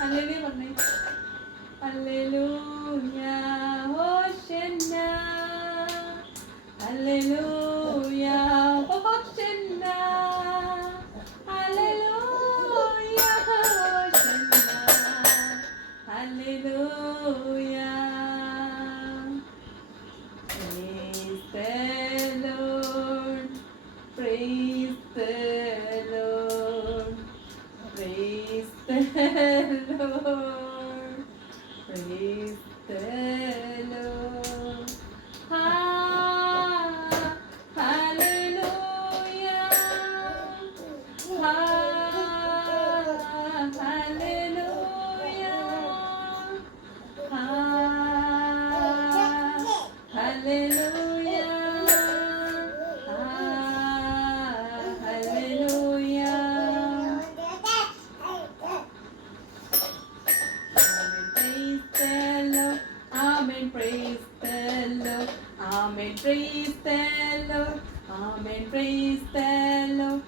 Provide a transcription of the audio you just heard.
Hallelujah പറഞ്ഞേ. Hallelujah hosanna hallelujah hosanna hallelujah hosanna hallelujah. Praise the Lord, praise the Lord, praise the Lord, praise the Lord. Hallelujah, hallelujah, hallelujah, hallelujah. Amen, praise the Lord. Amen, praise the Lord. Amen, praise the Lord. Amen, praise the Lord.